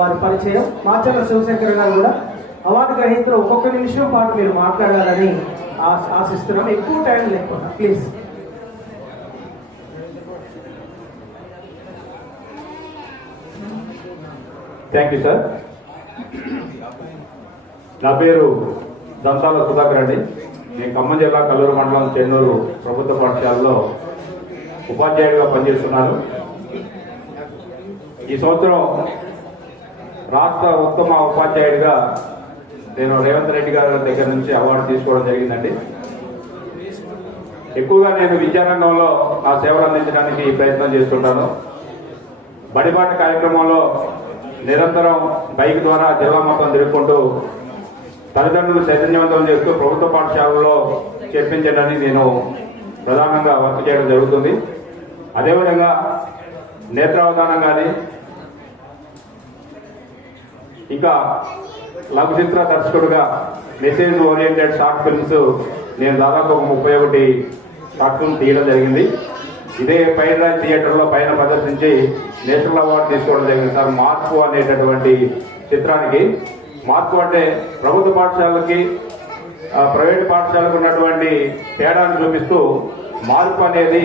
వారి పరిచయం మాచర్ల శివశంకర్ గారు కూడా అవార్డు గ్రహీతలు ఒక్కొక్క నిమిషం పాటు మీరు మాట్లాడాలని ఆశిస్తున్నాం. ఎక్కువ టైం లేకుండా ప్లీజ్. Thank you sir. నా పేరు దంతాల సుధాకర్ అండి. నేను ఖమ్మం జిల్లా కల్లూరు మండలం చెన్నూరు ప్రభుత్వ పాఠశాలలో ఉపాధ్యాయుడిగా పనిచేస్తున్నాను. ఈ సంవత్సరం రాష్ట్ర ఉత్తమ ఉపాధ్యాయుడిగా నేను రేవంత్ రెడ్డి గారి దగ్గర నుంచి అవార్డు తీసుకోవడం జరిగిందండి. ఎక్కువగా నేను విద్యారంగంలో నా సేవలు అందించడానికి ప్రయత్నం చేస్తుంటాను. బడిబాట కార్యక్రమంలో నిరంతరం బైక్ ద్వారా జిల్లా మొత్తం తిరుగుకుంటూ తల్లిదండ్రులు చైతన్యవంతం చేస్తూ ప్రభుత్వ పాఠశాలలో చేర్పించడానికి నేను ప్రధానంగా వర్క్ చేయడం జరుగుతుంది. అదేవిధంగా నేత్రావధానం కానీ ఇంకా లఘు చిత్ర దర్శకుడుగా మెసేజ్ ఓరియంటెడ్ షార్ట్ ఫిల్మ్స్ నేను దాదాపు 31 షార్ట్ ఫిల్మ్ తీయడం జరిగింది. ఇదే పైన థియేటర్లో పైన ప్రదర్శించి నేషనల్ అవార్డు తీసుకోవడం జరిగింది సార్. మార్పు అనేటటువంటి చిత్రానికి. మార్పు అంటే ప్రభుత్వ పాఠశాలకి ప్రైవేట్ పాఠశాలకు ఉన్నటువంటి తేడాను చూపిస్తూ మార్పు అనేది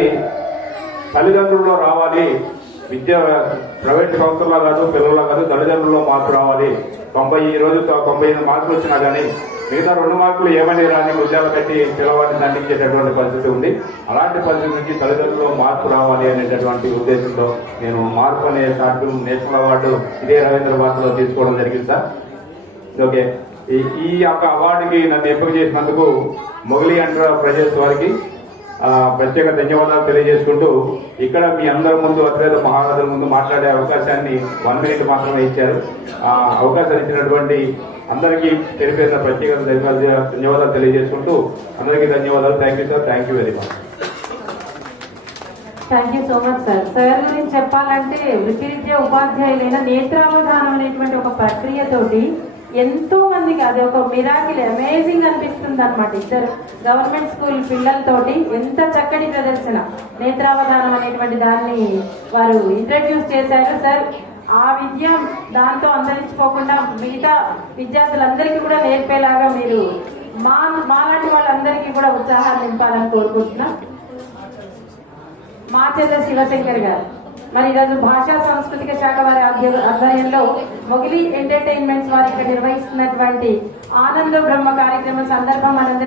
తల్లిదండ్రుల్లో రావాలి. విద్య ప్రైవేట్ సంస్థల్లో కాదు, పిల్లల్లో కాదు, తల్లిదండ్రుల్లో మార్పు రావాలి. 95 మార్కులు వచ్చినా కానీ మిగతా 2 మార్కులు ఏమని రాని ఉద్యోగాలు పెట్టి పిల్లవాడిని దండించేటటువంటి పరిస్థితి ఉంది. అలాంటి పరిస్థితి నుంచి తల్లిదండ్రుల్లో మార్పు రావాలి అనేటటువంటి ఉద్దేశంతో నేను మార్పు అనే షార్ట్ ఫిల్మ్ నేషనల్ అవార్డు ఇదే రవీంద్రబాద్లో తీసుకోవడం జరిగింది సార్. ఓకే, ఈ యొక్క అవార్డుకి నన్ను ఎంపిక చేసినందుకు మొగలి ఎంటర్ప్రైజెస్ వారికి ప్రత్యేక ధన్యవాదాలు తెలియజేసుకుంటూ ఇక్కడ మీ అందరి ముందు అతివేద మహారాజుల ముందు మాట్లాడే అవకాశాన్ని 1 మినిట్ మాత్రమే ఇచ్చారు. అవకాశం ఇచ్చినటువంటి అందరికీ తెలిపేసిన ప్రత్యేక ధన్యవాదాలు తెలియజేసుకుంటూ అందరికీ ధన్యవాదాలు. Thank you sir. Thank you very much. Thank you so much sir. Sir గురించి చెప్పాలంటే వృత్తిరీత్యా ఉపాధ్యాయులైన నేత్రావధానం అనేటువంటి ఒక ప్రక్రియతోటి ఎంతో మందికి అది ఒక మిరాకిల్ అమేజింగ్ అనిపిస్తుంది అనమాట. ఇద్దరు గవర్నమెంట్ స్కూల్ పిల్లలతోటి ఎంత చక్కటి ప్రదర్శన నేత్రావధానం అనేటువంటి దాన్ని వారు ఇంట్రడ్యూస్ చేశారు సార్. ఆ విద్య దాంతో అంతరించిపోకుండా మిగతా విద్యార్థులందరికీ కూడా నేర్పేలాగా మీరు మాలాంటి వాళ్ళందరికీ కూడా ఉత్సాహాన్ని నింపాలని కోరుకుంటున్నాం. మాచర్ల శివశంకర్ గారు మరి ఈరోజు భాషా సాంస్కృతిక శాఖ వారి ఆధ్వర్యంలో మొగిలి ఎంటర్టైన్మెంట్స్ వారి ఇక్కడ నిర్వహిస్తున్నటువంటి ఆనంద బ్రహ్మ కార్యక్రమం సందర్భం